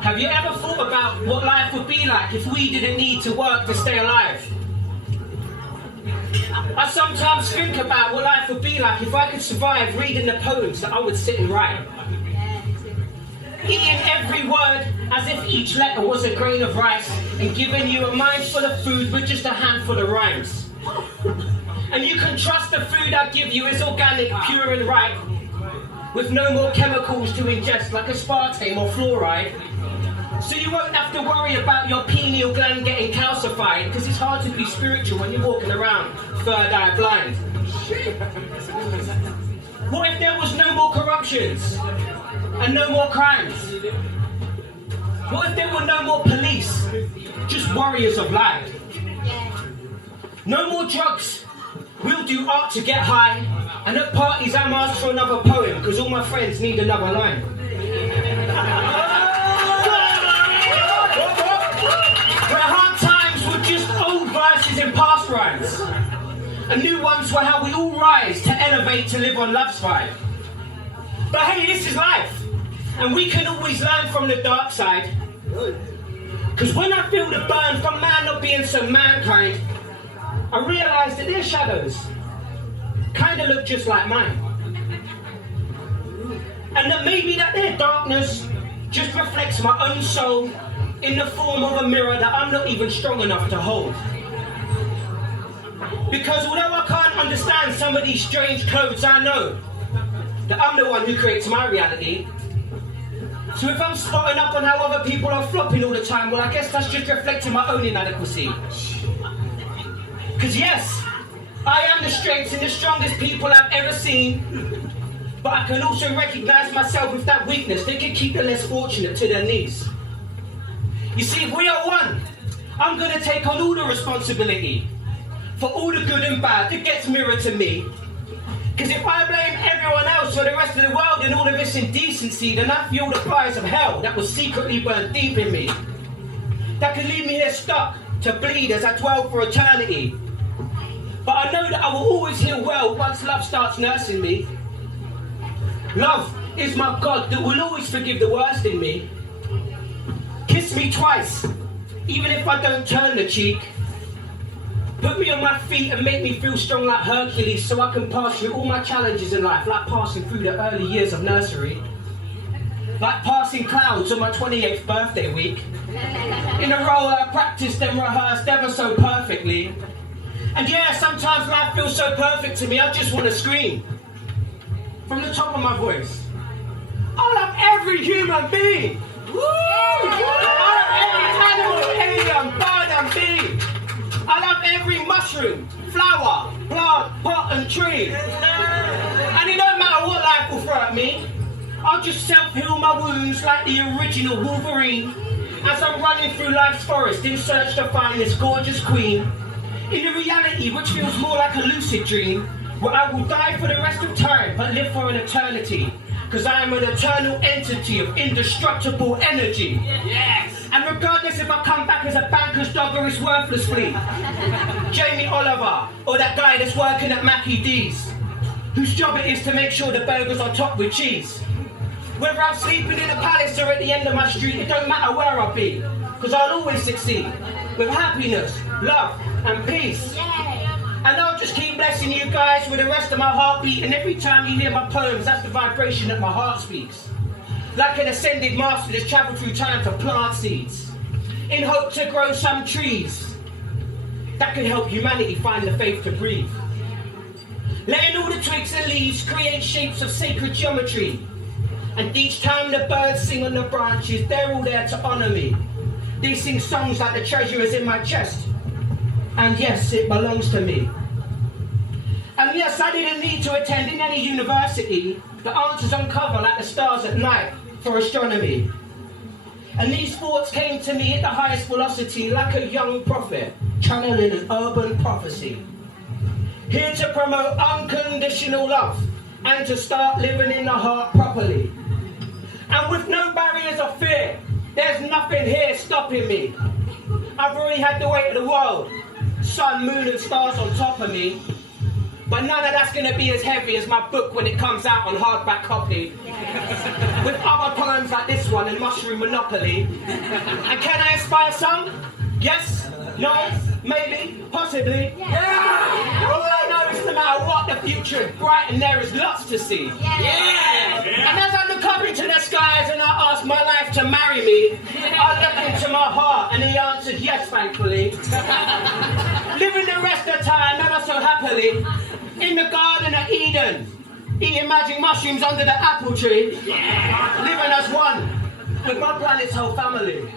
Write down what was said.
Have you ever thought about what life would be like if we didn't need to work to stay alive? I sometimes think about what life would be like if I could survive reading the poems that I would sit and write. Eating every word as if each letter was a grain of rice, and giving you a mind full of food with just a handful of rhymes. And you can trust the food I give you is organic, pure and right, with no more chemicals to ingest like aspartame or fluoride. So you won't have to worry about your pineal gland getting calcified, because it's hard to be spiritual when you're walking around third eye blind. What if there was no more corruptions and no more crimes? What if there were no more police, just warriors of light? No more drugs, we'll do art to get high, and at parties I'm asked for another poem because all my friends need another line. Where hard times were just old verses in past rhymes, and new ones were how we all rise to elevate to live on love's vibe. But hey, this is life, and we can always learn from the dark side. Because when I feel the burn from man not being so mankind, I realise that their shadows kind of look just like mine. And that maybe that their darkness just reflects my own soul in the form of a mirror that I'm not even strong enough to hold. Because although I can't understand some of these strange codes, I know that I'm the one who creates my reality. So if I'm spotting up on how other people are flopping all the time, well, I guess that's just reflecting my own inadequacy. Because yes, I am the strengths and the strongest people I've ever seen, but I can also recognise myself with that weakness that can keep the less fortunate to their knees. You see, if we are one, I'm going to take on all the responsibility for all the good and bad that gets mirrored to me. Because if I blame everyone else for the rest of the world and all of this indecency, then I feel the fires of hell that was secretly burned deep in me, that could leave me here stuck to bleed as I dwell for eternity. But I know that I will always heal well once love starts nursing me. Love is my God that will always forgive the worst in me. Kiss me twice, even if I don't turn the cheek. Put me on my feet and make me feel strong like Hercules, so I can pass through all my challenges in life, like passing through the early years of nursery. Like passing clouds on my 28th birthday week. In a role I practiced and rehearsed ever so perfectly. And yeah, sometimes life feels so perfect to me, I just want to scream. From the top of my voice. I love every human being! Woo! I love every animal, alien, bird and bee. I love every mushroom, flower, plant, pot and tree. And it don't matter what life will throw at me, I'll just self-heal my wounds like the original Wolverine as I'm running through life's forest in search to find this gorgeous queen. In a reality which feels more like a lucid dream, where I will die for the rest of time but live for an eternity. Because I am an eternal entity of indestructible energy. Yes! And regardless if I come back as a banker's dog or his worthless flea, Jamie Oliver, or that guy that's working at Mackie D's, whose job it is to make sure the burgers are topped with cheese. Whether I'm sleeping in a palace or at the end of my street, it don't matter where I'll be, because I'll always succeed, with happiness, love, and peace. And I'll just keep blessing you guys with the rest of my heartbeat, and every time you hear my poems, that's the vibration that my heart speaks. Like an ascended master that's travelled through time to plant seeds, in hope to grow some trees that can help humanity find the faith to breathe. Letting all the twigs and leaves create shapes of sacred geometry, and each time the birds sing on the branches, they're all there to honour me. They sing songs like the treasure is in my chest, and yes, it belongs to me. And yes, I didn't need to attend in any university. The answers uncover like the stars at night for astronomy. And these thoughts came to me at the highest velocity like a young prophet, channeling an urban prophecy. Here to promote unconditional love and to start living in the heart properly. And with no barriers of fear, there's nothing here stopping me. I've already had the weight of the world, sun, moon and stars on top of me. But none of that's gonna be as heavy as my book when it comes out on hardback copy. With other poems like this one and Mushroom Monopoly. And can I inspire some? Yes? No? Maybe? Possibly? Yeah! All I know is no matter what, the future is bright and there is lots to see. Yeah! And as I look up into the skies and I ask my life to marry me, I look into my heart and he answered yes, thankfully. Living the rest of the time ever so happily in the Garden of Eden, eating magic mushrooms under the apple tree, living as one with my planet's whole family.